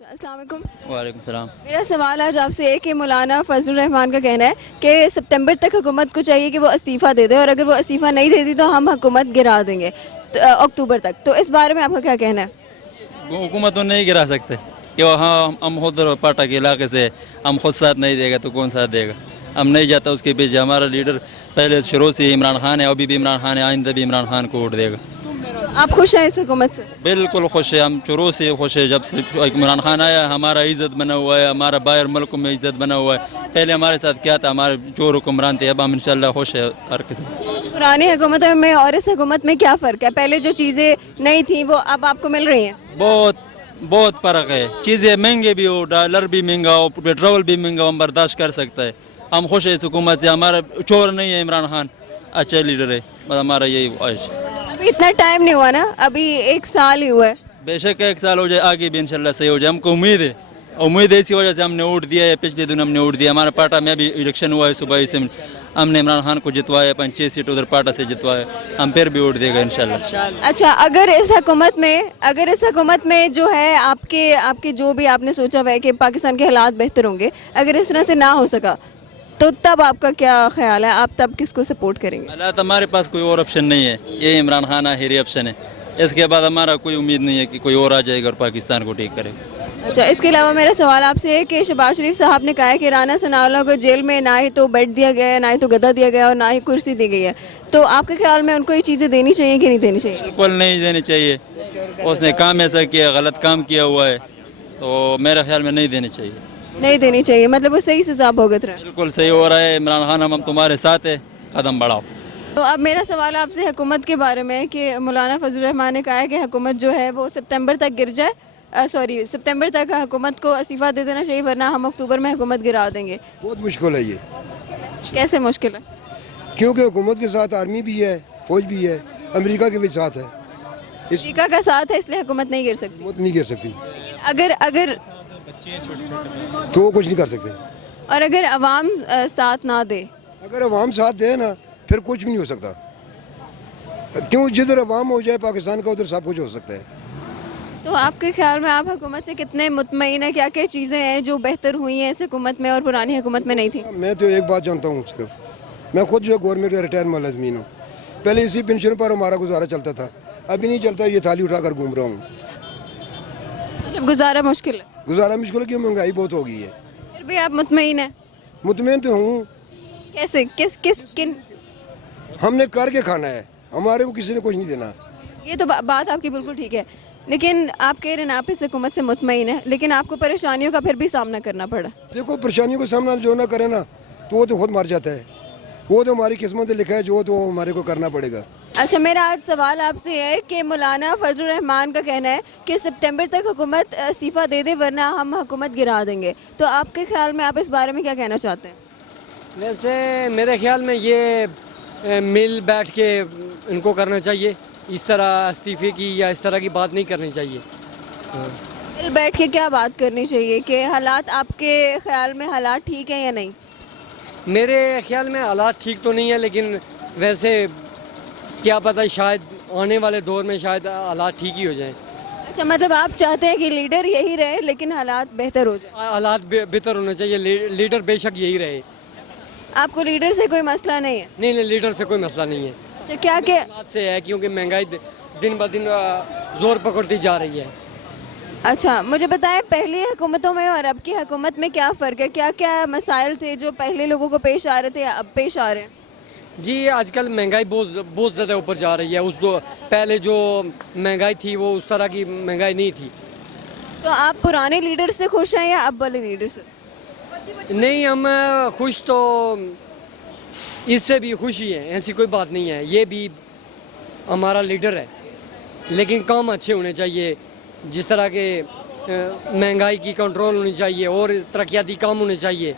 السلام علیکم. وعلیکم السلام. میرا سوال آج آپ سے ہے کہ مولانا فضل الرحمان کا کہنا ہے کہ ستمبر تک حکومت کو چاہیے کہ وہ استعفیٰ دے دے، اور اگر وہ استعفیٰ نہیں دیتی تو ہم حکومت گرا دیں گے اکتوبر تک. تو اس بارے میں آپ کا کیا کہنا ہے؟ وہ حکومت تو نہیں گرا سکتے کہ ہاں ہم خود پاٹا کے علاقے سے ہم خود ساتھ نہیں دے گا تو کون ساتھ دے گا. ہم نہیں جاتا اس کے پیچھے. ہمارا لیڈر پہلے شروع سے عمران خان ہے، ابھی بھی عمران خان ہے، آئندہ بھی عمران خان کو ووٹ دے گا. آپ خوش ہیں اس حکومت سے؟ بالکل خوش ہے، ہم شروع سے خوش ہے. جب سے عمران خان آیا ہمارا عزت بنا ہوا ہے، ہمارا باہر ملکوں میں عزت بنا ہوا ہے. پہلے ہمارے ساتھ کیا تھا، ہمارے جو حکمران تھے. اب ہم انشاءاللہ خوش ہے ہر قسم. پرانی حکومتوں میں اور اس حکومت میں کیا فرق ہے؟ پہلے جو چیزیں نہیں تھیں وہ اب آپ کو مل رہی ہیں؟ بہت فرق ہے. چیزیں مہنگے بھی ہو، ڈالر بھی مہنگا ہو، پیٹرول بھی مہنگا ہو، ہم برداشت کر سکتا ہے. ہم خوش ہیں اس حکومت سے. ہمارا چور نہیں ہے عمران خان، اچھا لیڈر ہے. بس ہمارا یہی خواہش ہے. ابھی اتنا ٹائم نہیں ہوا نا، ابھی 1 سال ہی ہوا ہے. بے شک 1 سال ہو جائے، آگے بھی انشاءاللہ صحیح ہو جائے. ہم کو امید ہے اسی وجہ سے ہم نے ووٹ دیا ہے. پچھلے دن ہم نے ووٹ دیا. ہمارا پاٹا میں بھی الیکشن ہوا ہے صبح سے. ہم نے عمران خان کو جتوایا، 5-6 سیٹ ادھر پاٹا سے جتوایا. ہم پھر بھی ووٹ دے گا انشاءاللہ. اچھا، اگر اس حکومت میں جو ہے آپ کے جو بھی آپ نے سوچا ہوا ہے کہ پاکستان کے حالات بہتر ہوں گے، اگر اس طرح سے نہ ہو سکا تو تب آپ کا کیا خیال ہے؟ آپ تب کس کو سپورٹ کریں گے؟ حالات ہمارے پاس کوئی اور آپشن نہیں ہے. یہ عمران خان آخری آپشن ہے. اس کے بعد ہمارا کوئی امید نہیں ہے کہ کوئی اور آ جائے گا اور پاکستان کو ٹھیک کرے گا. اچھا، اس کے علاوہ میرا سوال آپ سے ہے کہ شہباز شریف صاحب نے کہا ہے کہ رانا ثناءاللہ کو جیل میں نہ ہی تو بیڈ دیا گیا ہے، نہ ہی تو گدا دیا گیا ہے، اور نہ ہی کرسی دی گئی ہے. تو آپ کے خیال میں ان کو یہ چیزیں دینی چاہیے کہ نہیں دینی چاہیے؟ بالکل نہیں دینی چاہیے. اس نے کام ایسا کیا، غلط کام کیا ہوا ہے، تو میرے خیال میں نہیں دینی چاہیے. نہیں دینی چاہیے، مطلب وہ صحیح سزا بھگت رہا ہے. بالکل صحیح ہو رہا ہے. عمران خان ہم تمہارے ساتھ ہیں، قدم بڑھاؤ. تو اب میرا سوال آپ سے حکومت کے بارے میں ہے کہ مولانا فضل الرحمان نے کہا ہے کہ حکومت جو ہے وہ ستمبر تک گر جائے، ستمبر تک حکومت کو استعفیٰ دے دینا چاہیے، ورنہ ہم اکتوبر میں حکومت گرا دیں گے. بہت مشکل ہے یہ. کیسے مشکل ہے؟ کیونکہ حکومت کے ساتھ آرمی بھی ہے، فوج بھی ہے، امریکہ کے بھی ساتھ ہے. امریکہ کا ساتھ ہے، اس لیے حکومت نہیں گر سکتی. حکومت نہیں گر سکتی اگر تو وہ کچھ نہیں کر سکتے. اور اگر عوام ساتھ نہ دے؟ اگر عوام ساتھ دے نا پھر کچھ بھی نہیں ہو سکتا. کیوں جدھر عوام ہو جائے پاکستان کا ادھر سب کچھ ہو سکتا ہے. تو آپ کے خیال میں آپ حکومت سے کتنے مطمئن ہیں؟ کیا کیا چیزیں ہیں جو بہتر ہوئی ہیں اس حکومت میں اور پرانی حکومت میں نہیں تھیں؟ میں تو ایک بات جانتا ہوں صرف، میں خود جو ہے گورنمنٹ کا ریٹائر ملازمین ہوں. پہلے اسی پینشن پر ہمارا گزارا چلتا تھا، ابھی نہیں چلتا. یہ تھالی اٹھا کر گھوم رہا ہوں. مطلب گزارا مشکل ہے؟ گزارا مشکل ہے کیوں؟ مہنگائی بہت ہو گئی ہے. پھر بھی آپ مطمئن ہیں؟ مطمئن تو ہوں. کیسے؟ کن ہم نے کر کے کھانا ہے، ہمارے کو کسی نے کچھ نہیں دینا. یہ تو بات آپ کی بالکل ٹھیک ہے، لیکن آپ کہہ رہے ہیں آپ اس حکومت سے مطمئن ہیں، لیکن آپ کو پریشانیوں کا پھر بھی سامنا کرنا پڑا. دیکھو پریشانیوں کا سامنا جو نہ کرے نا تو وہ تو خود مر جاتا ہے. وہ تو ہماری قسمت لکھا ہے، جو تو ہمارے کو کرنا پڑے گا. اچھا، میرا آج سوال آپ سے ہے کہ مولانا فضل الرحمان کا کہنا ہے کہ ستمبر تک حکومت استعفیٰ دے دے ورنہ ہم حکومت گرا دیں گے. تو آپ کے خیال میں آپ اس بارے میں کیا کہنا چاہتے ہیں؟ ویسے میرے خیال میں یہ مل بیٹھ کے ان کو کرنا چاہیے. اس طرح استعفے کی یا اس طرح کی بات نہیں کرنی چاہیے. مل بیٹھ کے کیا بات کرنی چاہیے کہ حالات آپ کے خیال میں حالات ٹھیک ہیں یا نہیں؟ میرے خیال میں حالات ٹھیک تو نہیں ہے، لیکن ویسے کیا پتہ شاید آنے والے دور میں شاید حالات ٹھیک ہی ہو جائیں. اچھا، مطلب آپ چاہتے ہیں کہ لیڈر یہی رہے لیکن حالات بہتر ہو جائیں؟ حالات بہتر ہونا چاہیے. لیڈر بے شک یہی رہے. آپ کو لیڈر سے کوئی مسئلہ نہیں ہے؟ نہیں لیڈر سے کوئی مسئلہ نہیں ہے. اچھا، کیا کہ حالات سے ہے کیونکہ مہنگائی دن بہ دن زور پکڑتی جا رہی ہے. اچھا مجھے بتائیں پہلی حکومتوں میں اور اب کی حکومت میں کیا فرق ہے؟ کیا کیا مسائل تھے جو پہلے لوگوں کو پیش آ رہے تھے اب پیش آ رہے ہیں؟ جی آج کل مہنگائی بہت زیادہ اوپر جا رہی ہے. پہلے جو مہنگائی تھی وہ اس طرح کی مہنگائی نہیں تھی. تو آپ پرانے لیڈر سے خوش ہیں یا اب والے لیڈر سے؟ نہیں ہم خوش تو اس سے بھی خوش ہی ہیں، ایسی کوئی بات نہیں ہے. یہ بھی ہمارا لیڈر ہے لیکن کام اچھے ہونے چاہیے. جس طرح کے مہنگائی کی کنٹرول ہونی چاہیے اور ترقیاتی کام ہونے چاہیے.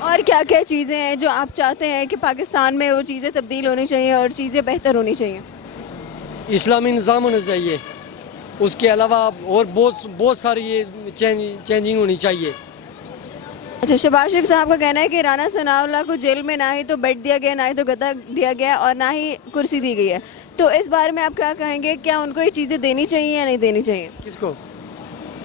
اور کیا کیا چیزیں ہیں جو آپ چاہتے ہیں کہ پاکستان میں وہ چیزیں تبدیل ہونی چاہیے اور چیزیں بہتر ہونی چاہیے؟ اسلامی نظام ہونا چاہیے. اس کے علاوہ اور بہت ساری چینجنگ ہونی چاہیے. اچھا، شہباز شریف صاحب کا کہنا ہے کہ رانا ثناءاللہ کو جیل میں نہ ہی تو بیڈ دیا گیا، نہ ہی تو گدا دیا گیا اور نہ ہی کرسی دی گئی ہے. تو اس بارے میں آپ کیا کہیں گے؟ کیا ان کو یہ چیزیں دینی چاہیے یا نہیں دینی چاہیے؟ کس کو؟